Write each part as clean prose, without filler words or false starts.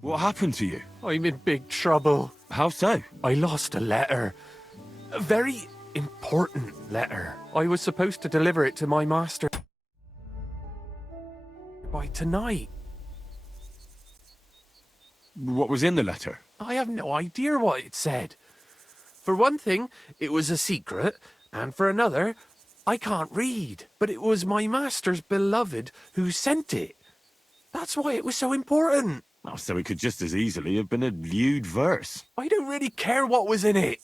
What happened to you? I'm in big trouble. How so? I lost a letter. A very important letter. I was supposed to deliver it to my master by tonight. What was in the letter? I have no idea what it said. For one thing, it was a secret, and for another, I can't read. But it was my master's beloved who sent it. That's why it was so important. Oh, so it could just as easily have been a lewd verse. I don't really care what was in it.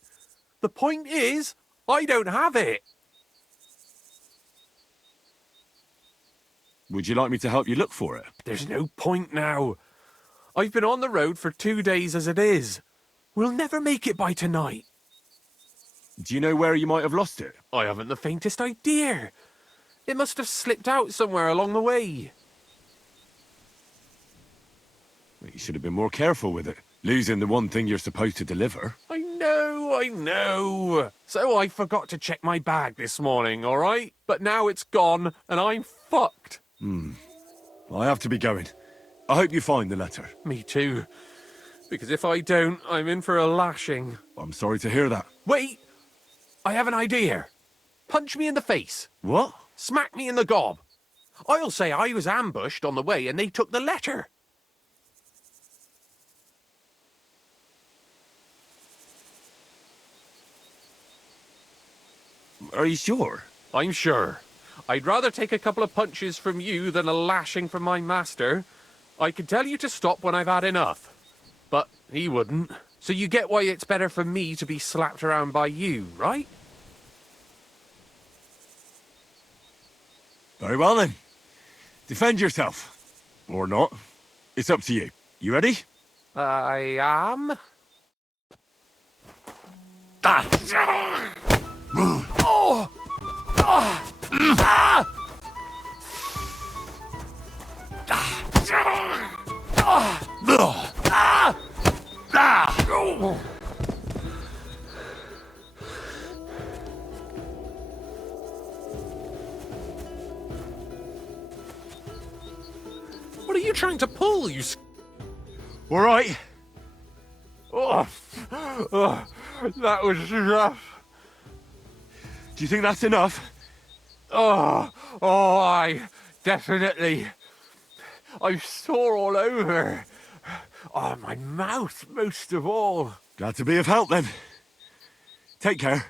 The point is, I don't have it. Would you like me to help you look for it? There's no point now. I've been on the road for 2 days as it is. We'll never make it by tonight. Do you know where you might have lost it? I haven't the faintest idea. It must have slipped out somewhere along the way. You should have been more careful with it. Losing the one thing you're supposed to deliver. I know. So I forgot to check my bag this morning, all right? But now it's gone, and I'm fucked. I have to be going. I hope you find the letter. Me too. Because if I don't, I'm in for a lashing. I'm sorry to hear that. Wait! I have an idea. Punch me in the face. What? Smack me in the gob. I'll say I was ambushed on the way and they took the letter. Are you sure? I'm sure. I'd rather take a couple of punches from you than a lashing from my master. I could tell you to stop when I've had enough. But he wouldn't. So you get why it's better for me to be slapped around by you, right? Very well then. Defend yourself. Or not. It's up to you. You ready? I am. Oh! Ah! Ah! What are you trying to pull, you All right. Oh, that was rough. Do you think that's enough? I definitely. I'm sore all over. Oh, my mouth most of all. Glad to be of help then. Take care.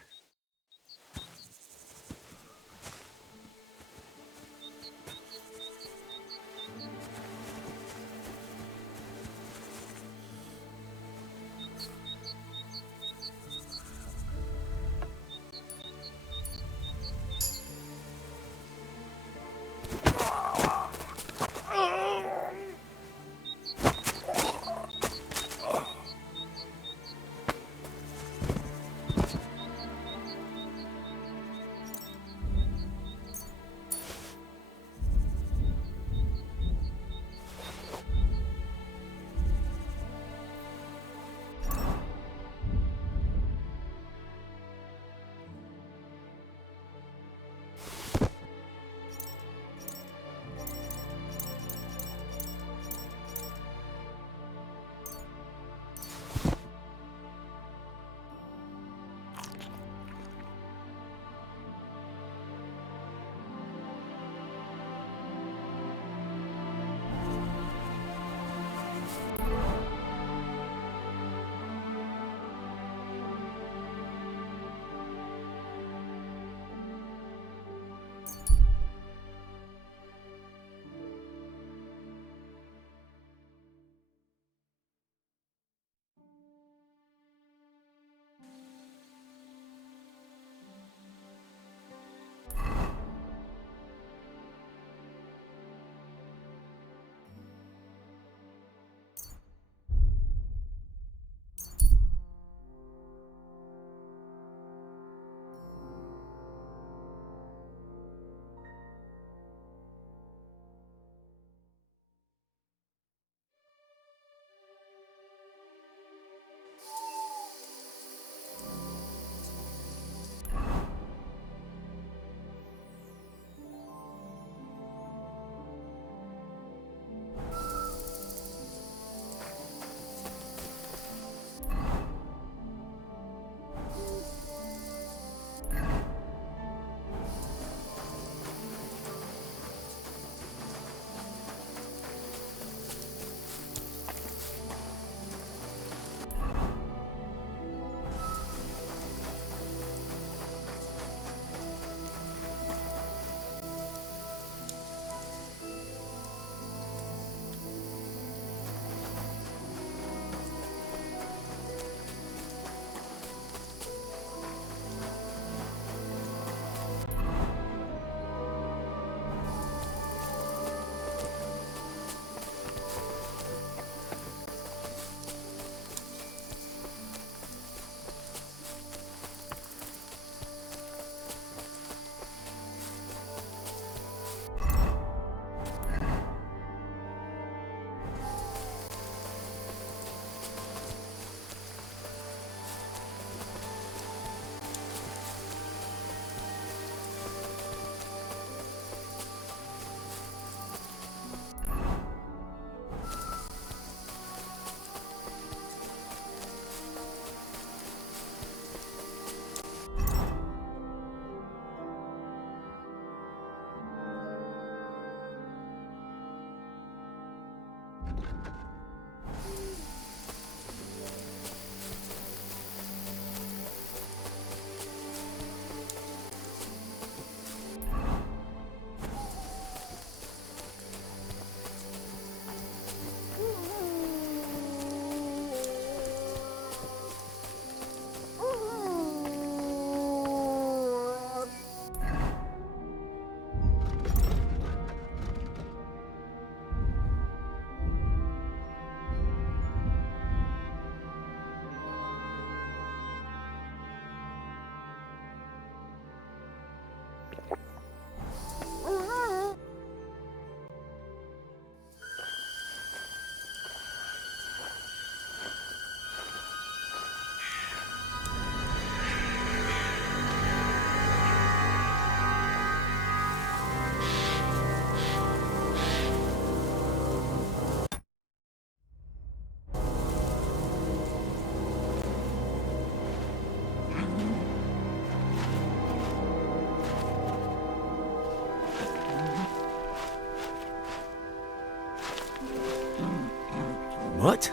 What?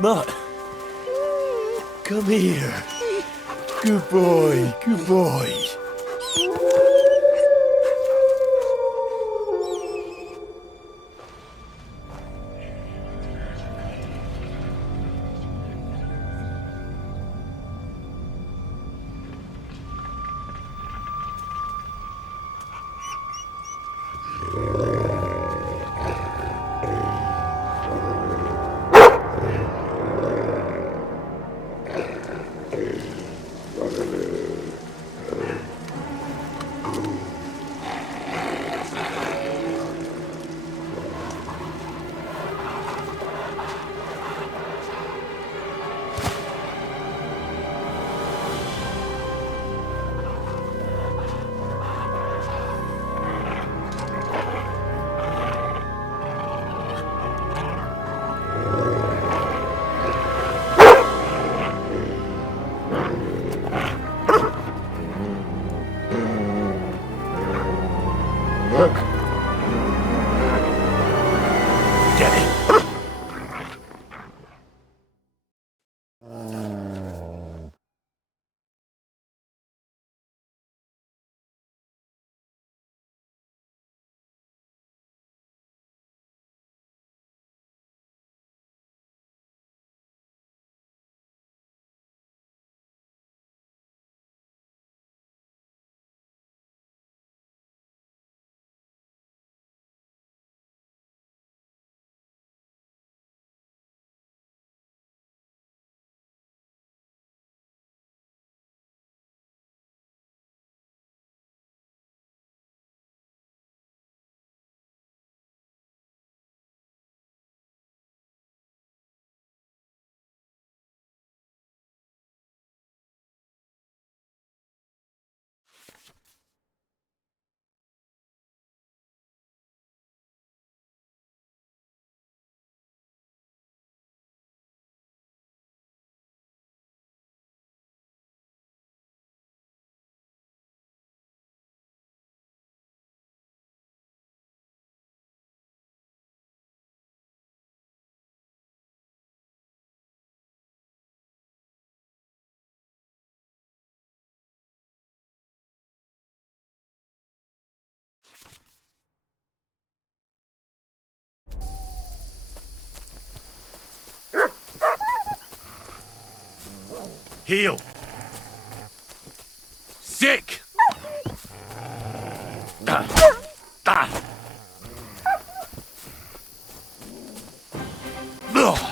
Mutt, come here. Good boy, good boy. Heal. Sick. Ah. Ugh.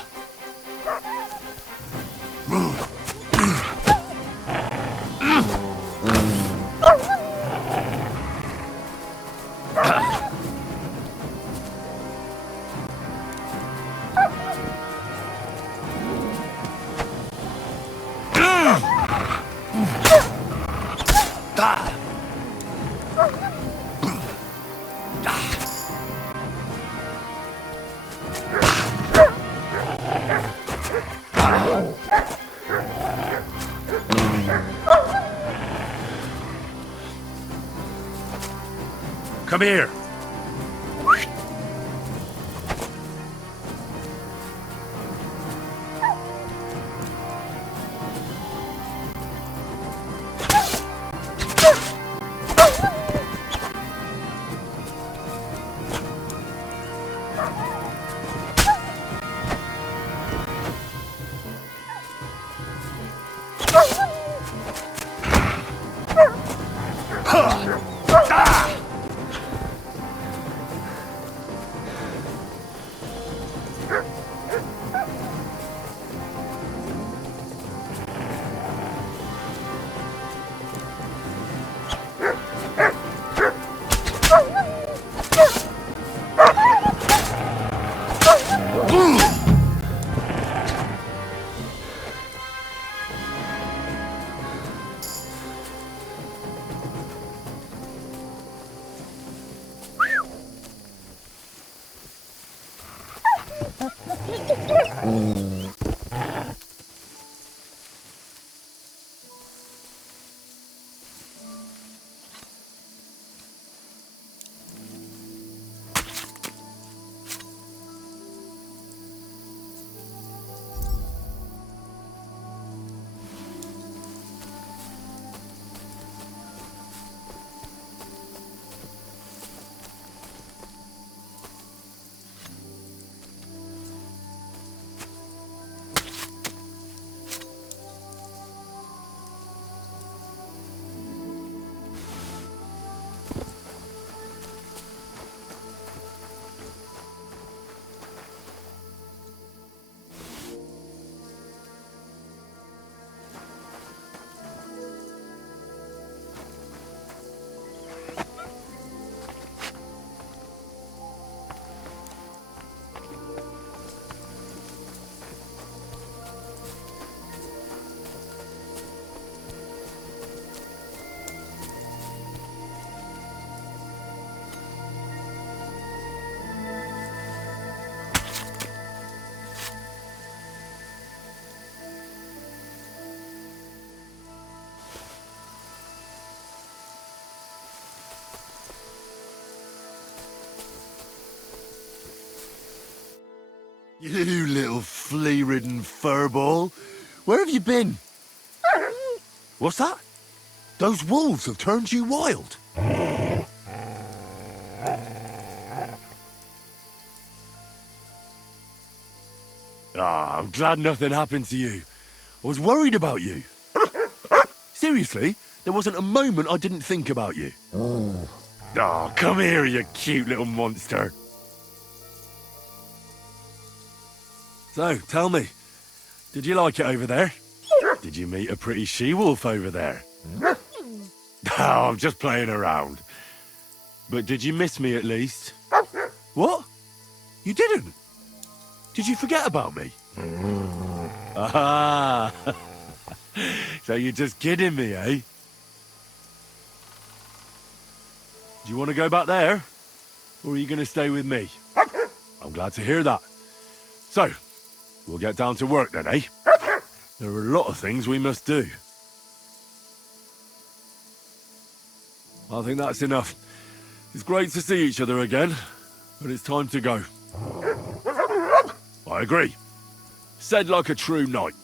Come here. You little flea-ridden furball. Where have you been? What's that? Those wolves have turned you wild. Ah, I'm glad nothing happened to you. I was worried about you. Seriously, there wasn't a moment I didn't think about you. Oh, come here, you cute little monster. So, tell me, did you like it over there? Did you meet a pretty she-wolf over there? Oh, I'm just playing around. But did you miss me at least? What? You didn't? Did you forget about me? Ah, so you're just kidding me, eh? Do you want to go back there? Or are you going to stay with me? I'm glad to hear that. So, we'll get down to work then, eh? There are a lot of things we must do. I think that's enough. It's great to see each other again, but it's time to go. I agree. Said like a true knight.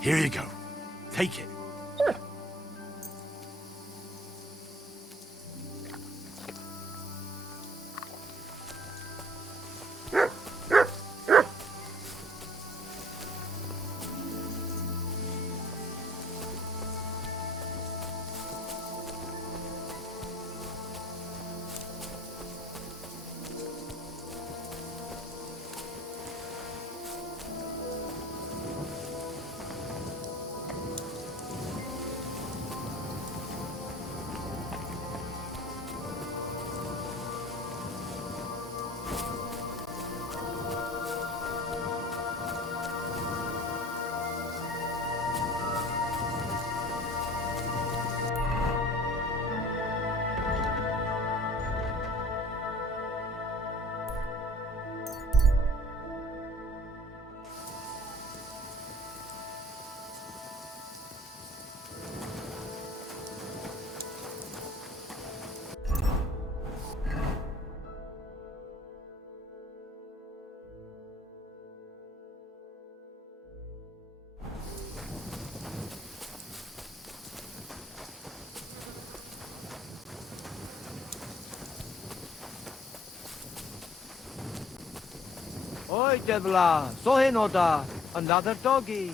Here you go. Take it. Oi, Devla, Sohenoda, another doggy.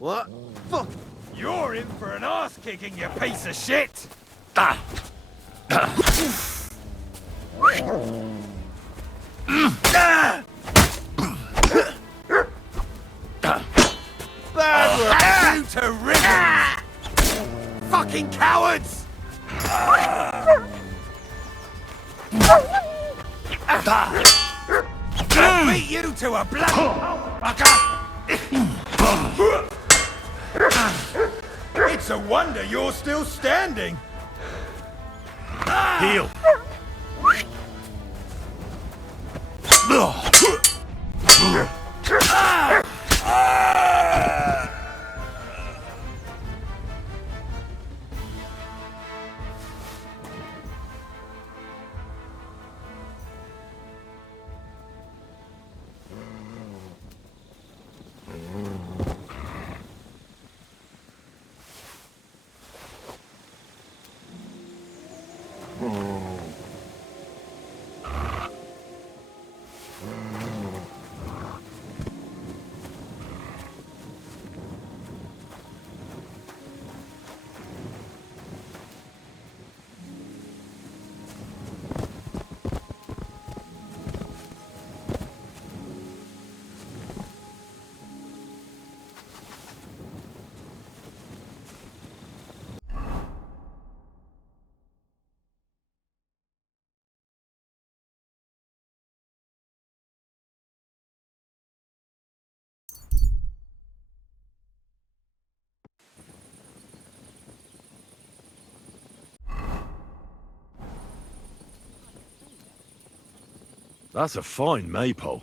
What? Fuck! You're in for an ass kicking, you piece of shit! Bad You to ribbons! Fucking cowards! I'll beat you to a blood! It's a wonder you're still standing! Heal. That's a fine maypole.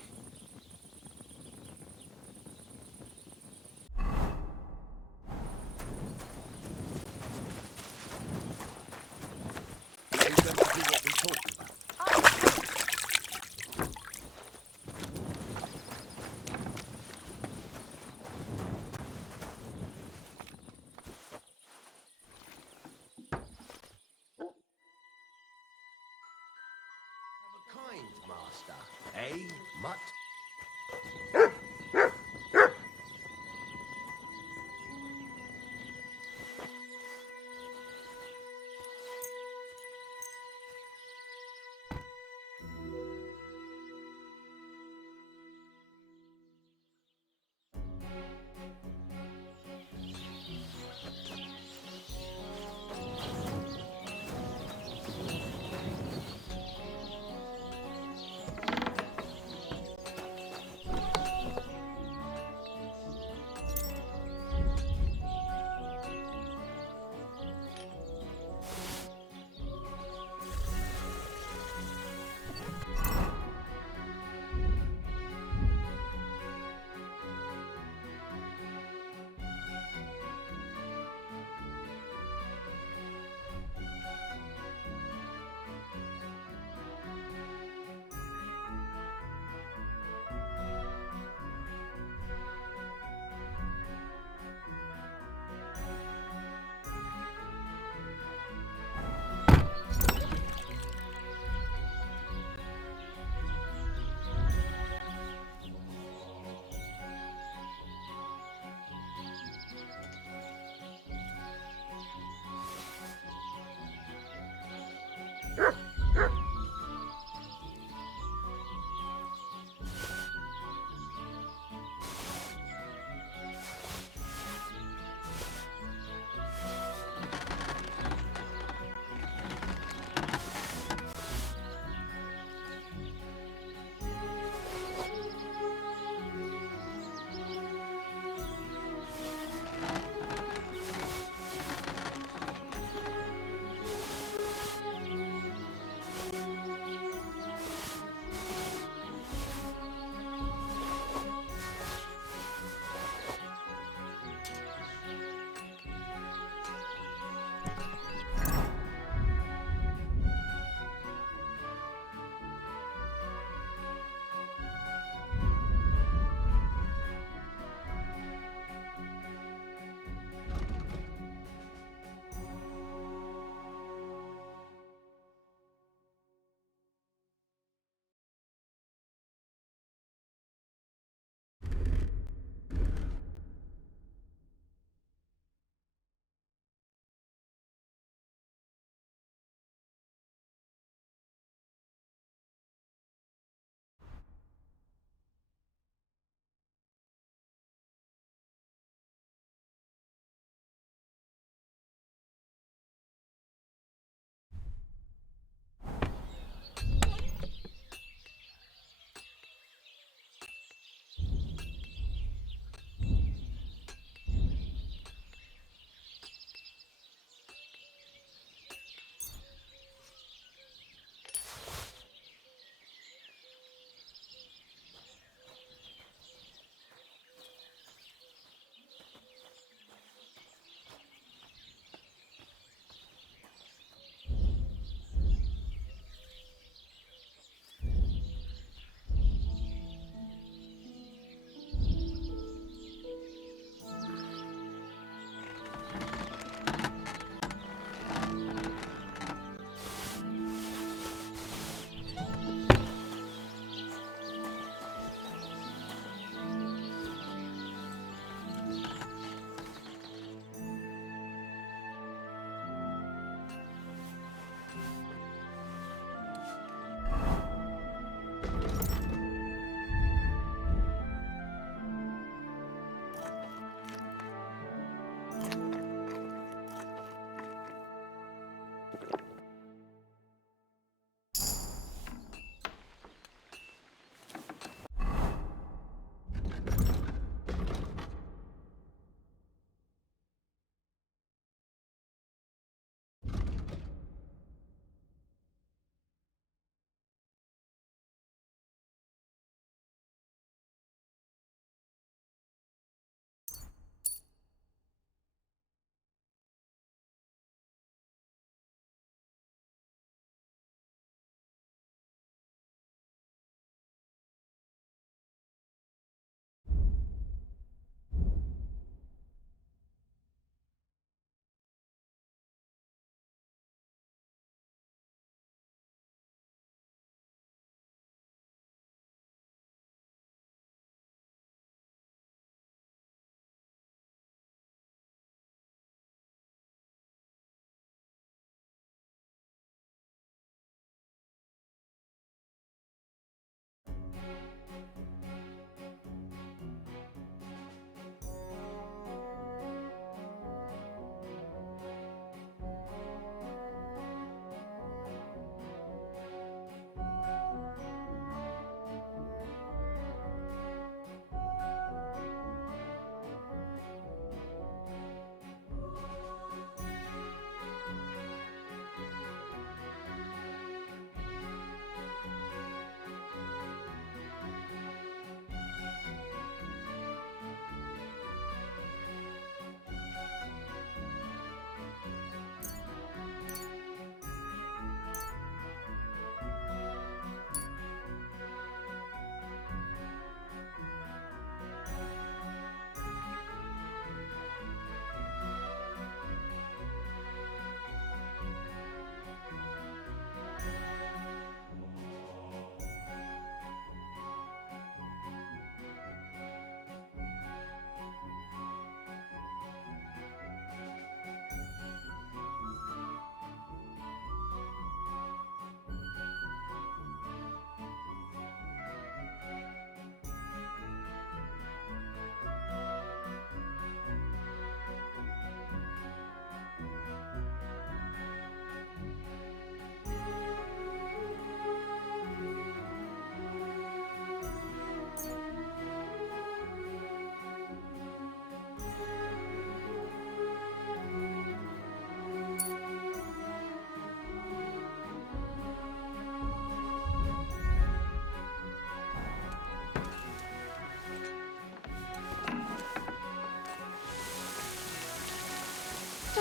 kind, master. Eh, mutt?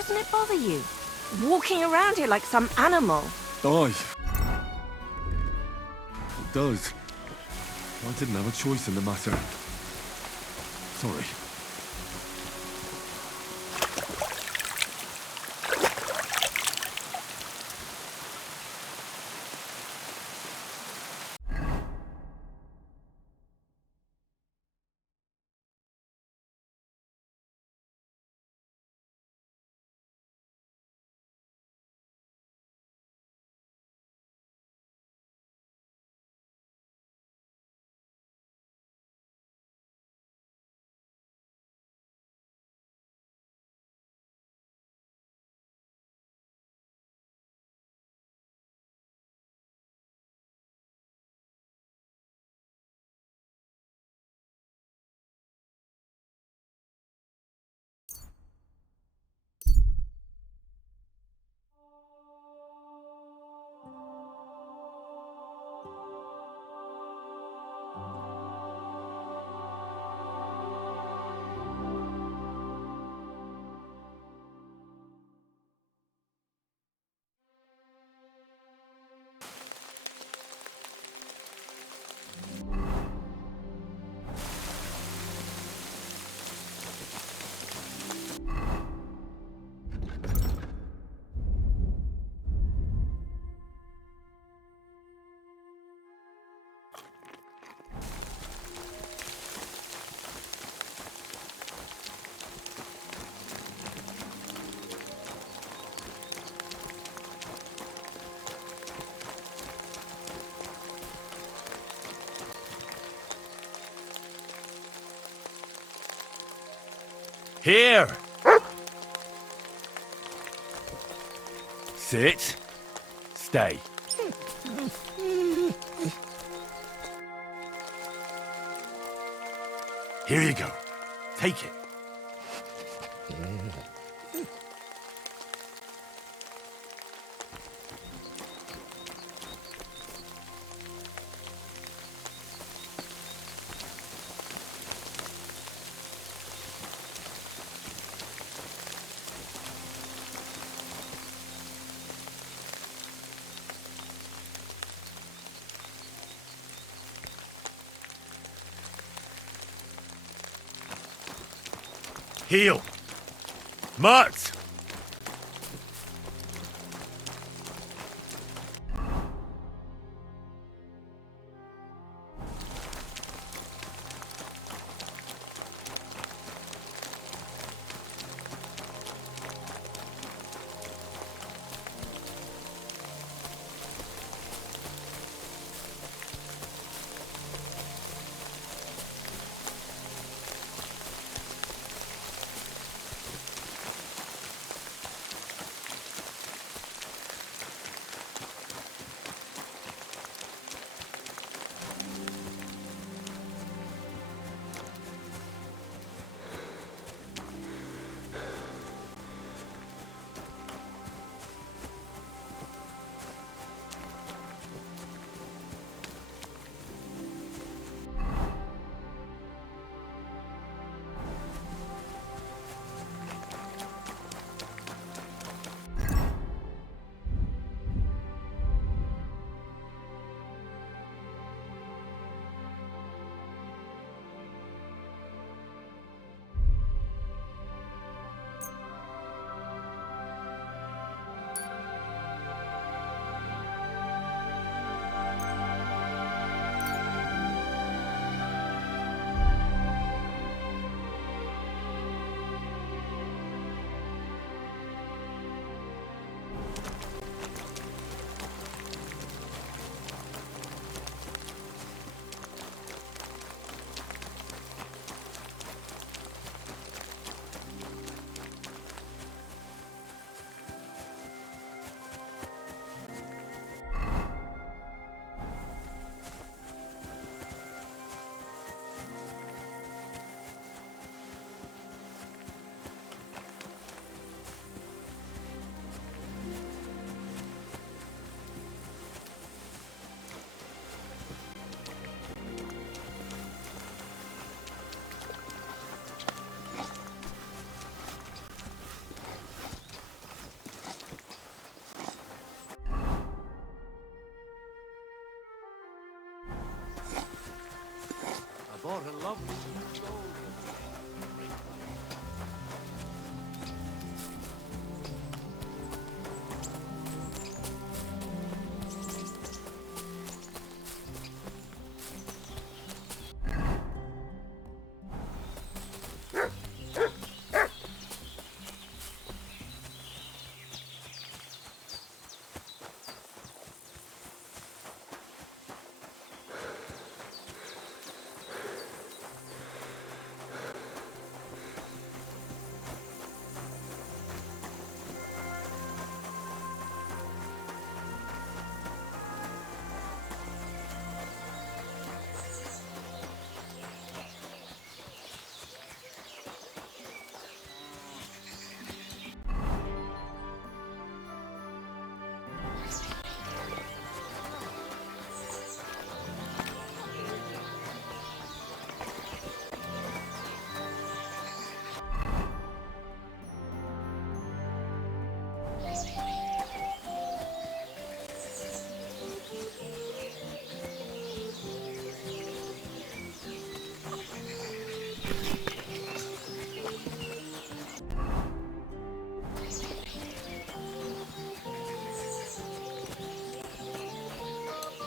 Doesn't it bother you? Walking around here like some animal. Does. It does. I didn't have a choice in the matter. Sorry. Here! Sit. Stay. Here you go. Take it. Heal. Mutts! For love.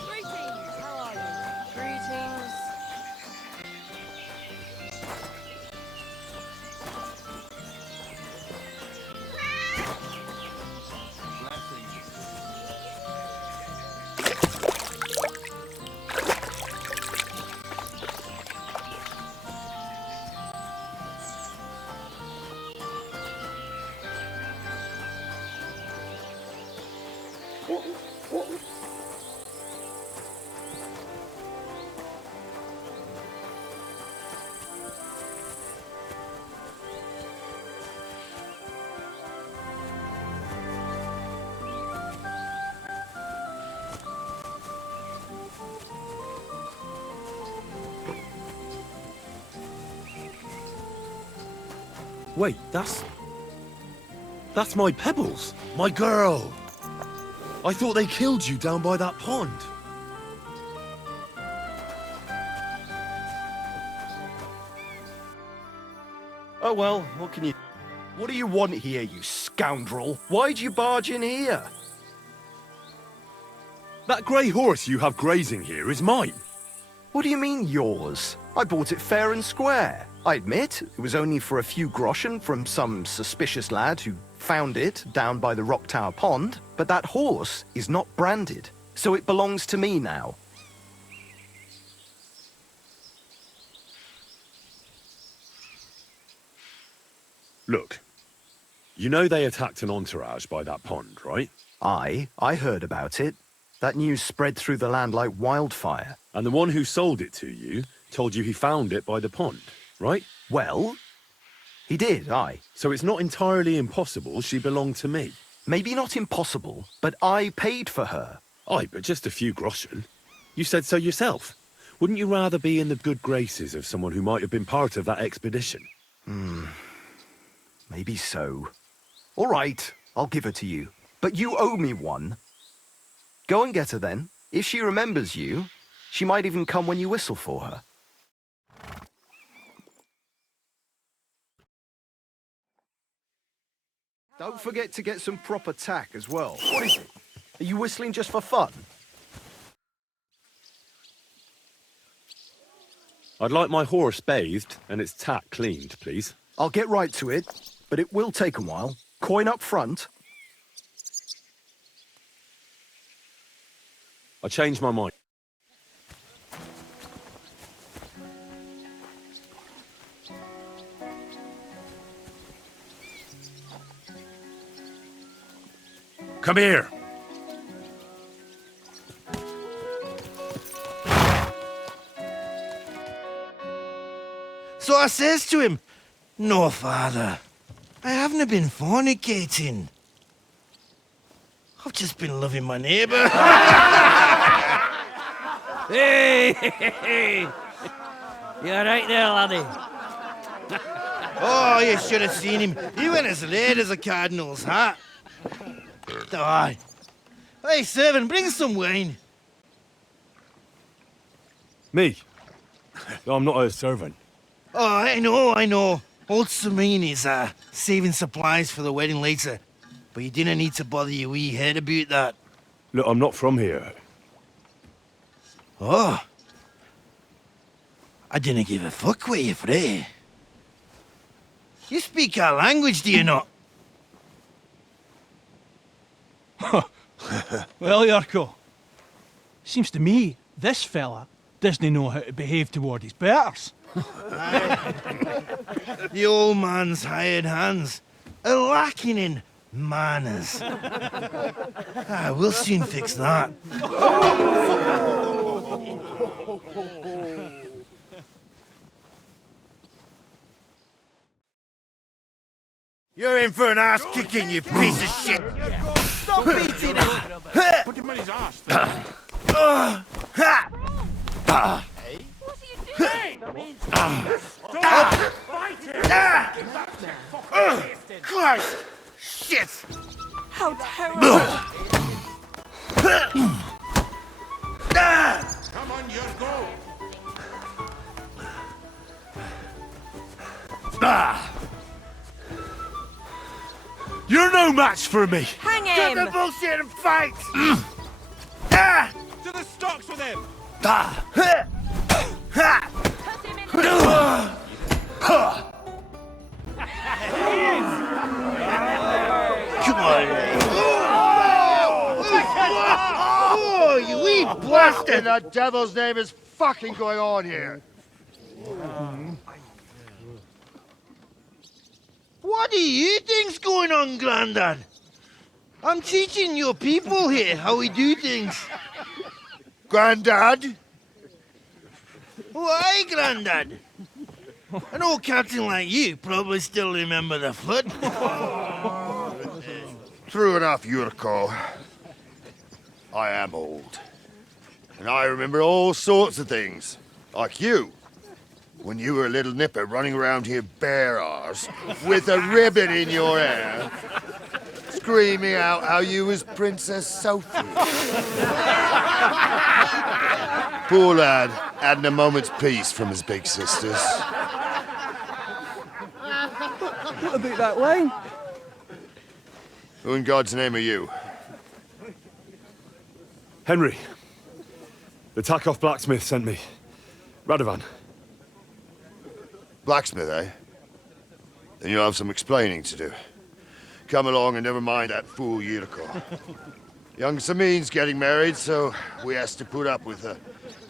Greetings. How are you? Greetings. Wait, that's my Pebbles, my girl. I thought they killed you down by that pond. Oh well, what can you... What do you want here, you scoundrel? Why'd you barge in here? That grey horse you have grazing here is mine. What do you mean, yours? I bought it fair and square. I admit, it was only for a few groschen from some suspicious lad who found it down by the Rock Tower Pond, but that horse is not branded, so it belongs to me now. Look, you know they attacked an entourage by that pond, right? I heard about it. That news spread through the land like wildfire. And the one who sold it to you told you he found it by the pond, right? Well, he did, aye. So it's not entirely impossible she belonged to me. Maybe not impossible, but I paid for her. Aye, but just a few groschen. You said so yourself. Wouldn't you rather be in the good graces of someone who might have been part of that expedition? Maybe so. All right, I'll give her to you. But you owe me one. Go and get her then. If she remembers you, she might even come when you whistle for her. Don't forget to get some proper tack as well. What is it? Are you whistling just for fun? I'd like my horse bathed and its tack cleaned, please. I'll get right to it, but it will take a while. Coin up front. I changed my mind. Come here. So I says to him, "No, father, I haven't been fornicating. I've just been loving my neighbour." Hey! You alright there, laddie? Oh, you should have seen him. He went as late as a cardinal's hat. Aye. Hey, servant, bring some wine. Me? I'm not a servant. Oh, I know. Old Samine is saving supplies for the wedding later. But you didn't need to bother your wee head about that. Look, I'm not from here. Oh. I didn't give a fuck with you, Frey. You speak our language, do you not? Well, Urko, seems to me this fella doesn't know how to behave toward his betters. The old man's hired hands are lacking in manners. We'll soon fix that. You're in for an ass kicking, you piece of shit! Stop beating him! Put him on his ass. Christ! Shit! How terrible. Come on, you go. You're no match for me. Hang Cut the him. bullshit and fight! To the stocks with him. Come on! Oh, you wee bastard! The devil's name is fucking going on here? What do you think's going on, Grandad? I'm teaching your people here how we do things. Grandad? Why, Grandad? An old captain like you probably still remember the flood. True enough, Yurko. I am old. And I remember all sorts of things. Like you. When you were a little nipper running around here bare arse, with a ribbon in your hair, screaming out how you was Princess Sophie. Poor lad, hadn't a moment's peace from his big sisters. What about that wine? Who in God's name are you? Henry. The Takoff blacksmith sent me. Radovan. Blacksmith, eh? Then you'll have some explaining to do. Come along and never mind that fool Yurko. Young Samin's getting married, so we has to put up with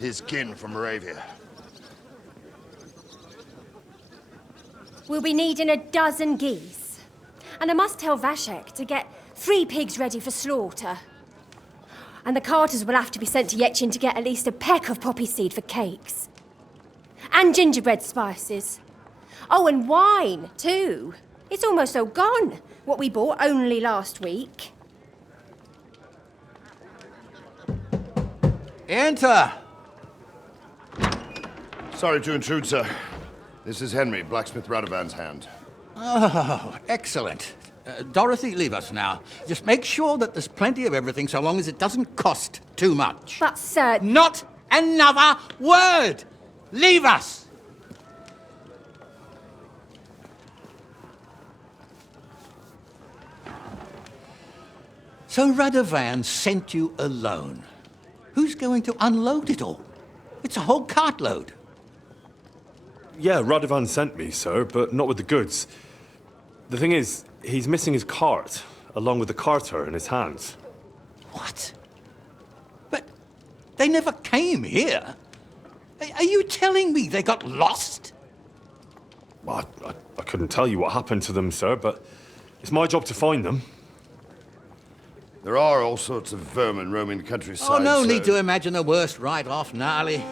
his kin from Moravia. We'll be needing a dozen geese. And I must tell Vashek to get 3 pigs ready for slaughter. And the carters will have to be sent to Yetchin to get at least a peck of poppy seed for cakes. And gingerbread spices. Oh, and wine, too. It's almost all gone, what we bought only last week. Enter! Sorry to intrude, sir. This is Henry, blacksmith Radovan's hand. Oh, excellent. Dorothy, leave us now. Just make sure that there's plenty of everything so long as it doesn't cost too much. But, sir... Not another word! Leave us! So Radovan sent you alone. Who's going to unload it all? It's a whole cartload. Yeah, Radovan sent me, sir, but not with the goods. The thing is, he's missing his cart, along with the carter in his hands. What? But they never came here. Are you telling me they got lost? Well, I couldn't tell you what happened to them, sir, but it's my job to find them. There are all sorts of vermin roaming the countryside. Oh, no sir. need to imagine the worst right off, gnarly.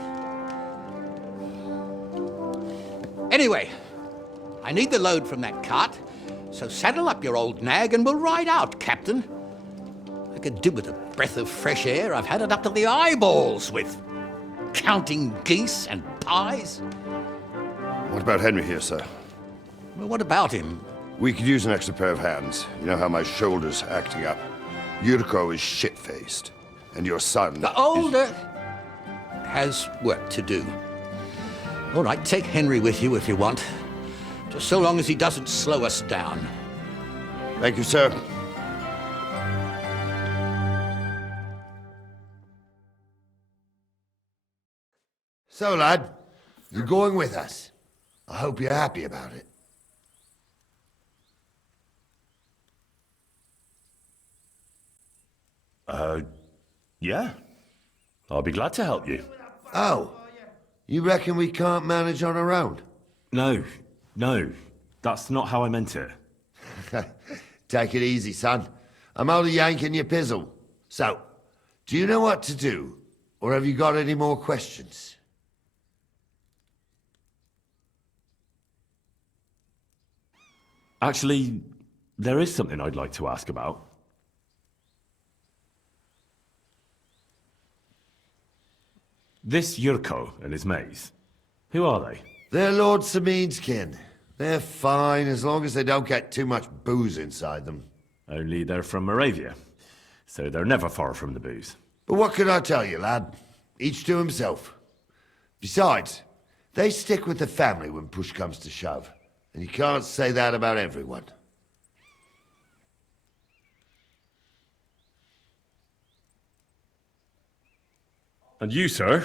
Anyway, I need the load from that cart, so saddle up your old nag and we'll ride out, Captain. I could do with a breath of fresh air. I've had it up to the eyeballs with counting geese and pies. What about Henry here, sir? Well, what about him? We could use an extra pair of hands. You know how my shoulder's acting up. Yurko is shit-faced, and your son... The older has work to do. All right, take Henry with you if you want. Just so long as he doesn't slow us down. Thank you, sir. So, lad, you're going with us. I hope you're happy about it. Yeah. I'll be glad to help you. Oh, you reckon we can't manage on our own? No, that's not how I meant it. Take it easy, son. I'm only yanking your pizzle. So, do you know what to do? Or have you got any more questions? Actually, there is something I'd like to ask about. This Yurko and his mates, who are they? They're Lord Samin's kin. They're fine as long as they don't get too much booze inside them. Only they're from Moravia, so they're never far from the booze. But what can I tell you, lad? Each to himself. Besides, they stick with the family when push comes to shove. And you can't say that about everyone. And you, sir?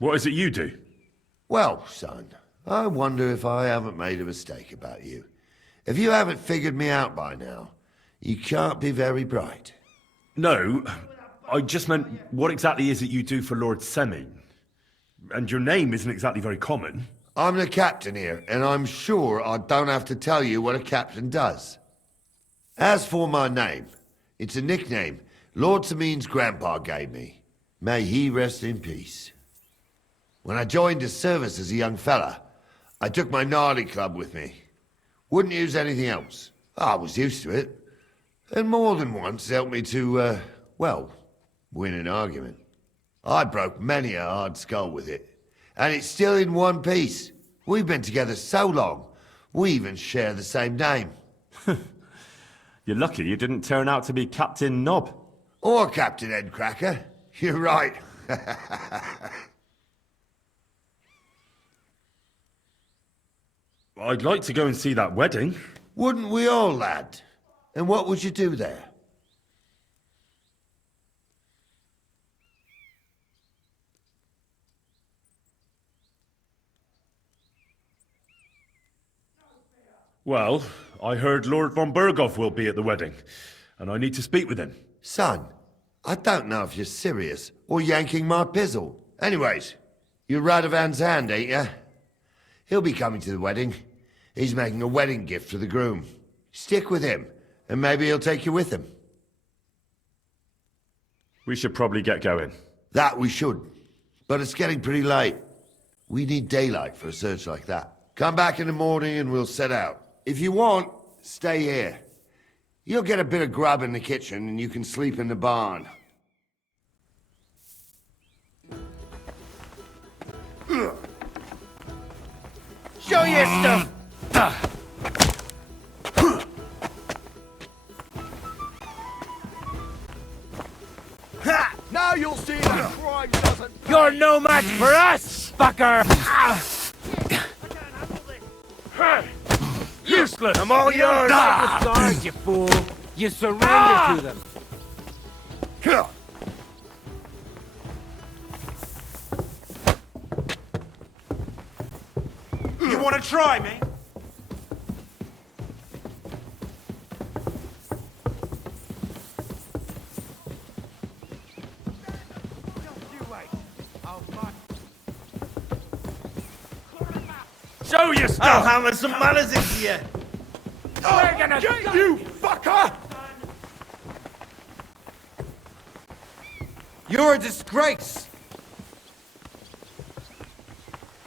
What is it you do? Well, son, I wonder if I haven't made a mistake about you. If you haven't figured me out by now, you can't be very bright. No, I just meant, what exactly is it you do for Lord Semin? And your name isn't exactly very common. I'm the captain here, and I'm sure I don't have to tell you what a captain does. As for my name, it's a nickname Lord Samin's grandpa gave me. May he rest in peace. When I joined his service as a young fella, I took my gnarly club with me. Wouldn't use anything else. I was used to it. And more than once helped me to, well, win an argument. I broke many a hard skull with it. And it's still in one piece. We've been together so long, we even share the same name. You're lucky you didn't turn out to be Captain Knob. Or Captain Headcracker. You're right. I'd like to go and see that wedding. Wouldn't we all, lad? And what would you do there? Well, I heard Lord von Burgov will be at the wedding, and I need to speak with him. Son, I don't know if you're serious or yanking my pizzle. Anyways, you're Radovan's hand, ain't ya? He'll be coming to the wedding. He's making a wedding gift for the groom. Stick with him, and maybe he'll take you with him. We should probably get going. That we should. But it's getting pretty late. We need daylight for a search like that. Come back in the morning and we'll set out. If you want, stay here. You'll get a bit of grub in the kitchen and you can sleep in the barn. Show your stuff! Ha! Now you'll see that crime doesn't... You're no match for us, fucker! Useless! I'm all yours! Like the guards, you fool! You surrender to them! You want to try me? Show your stuff! I'll hammer some manners into you! We're gonna Get you, fucker! You're a disgrace!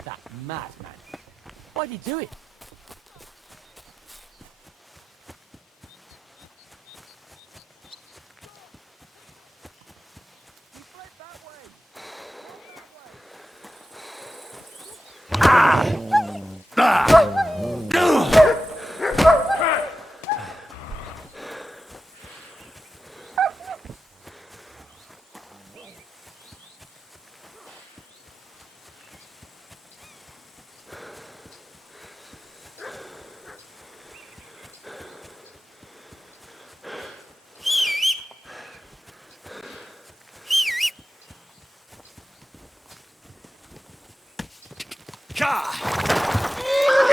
That madman. Why'd he do it?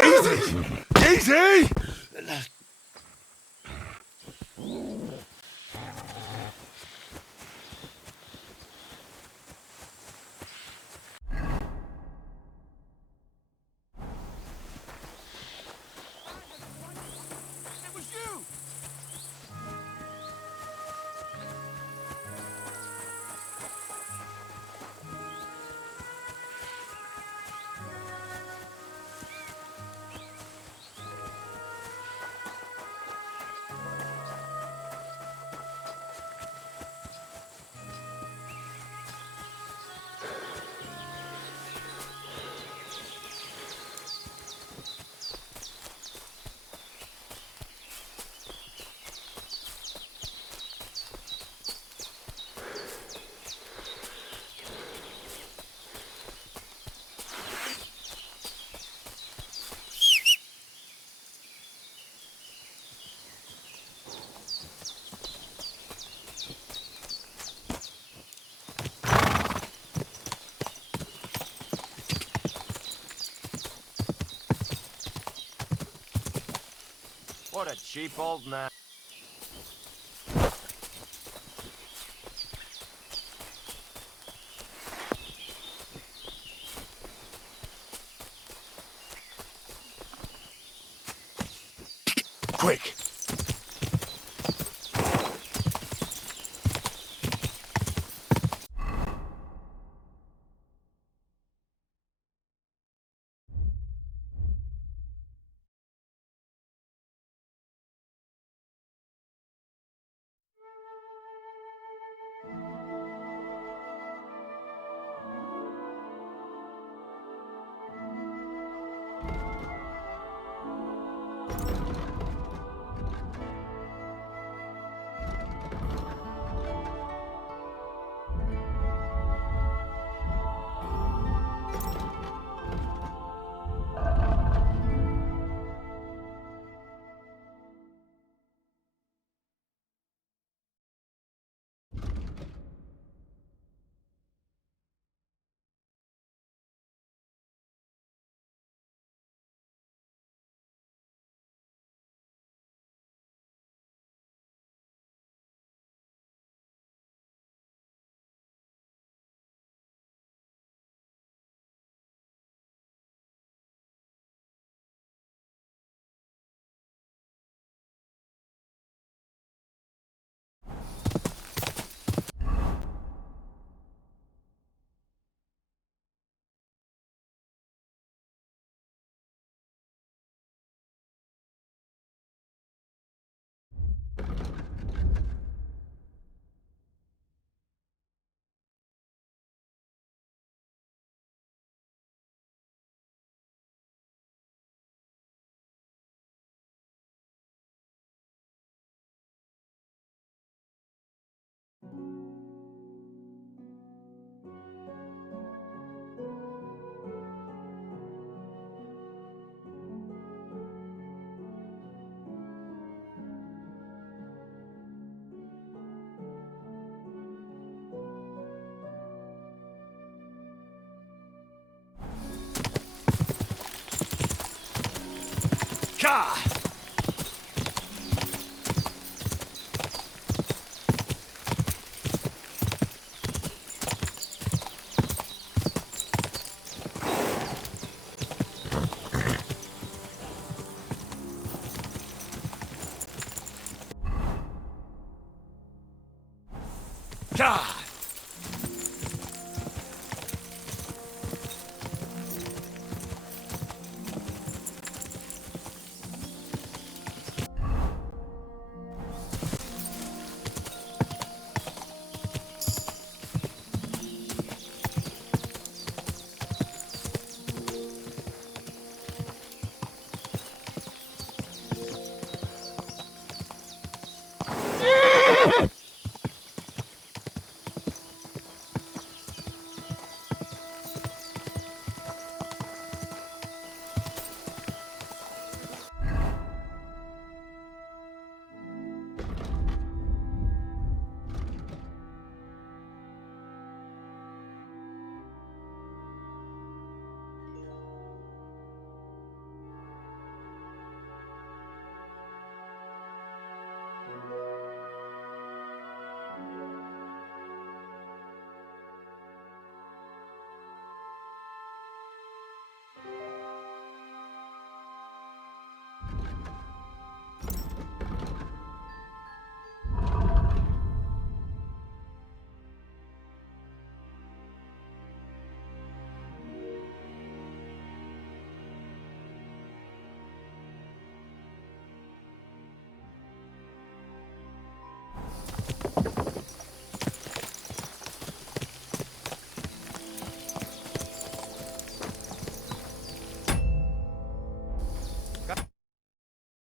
Easy! Easy! What a cheap old man. Quick! Ka! Ka!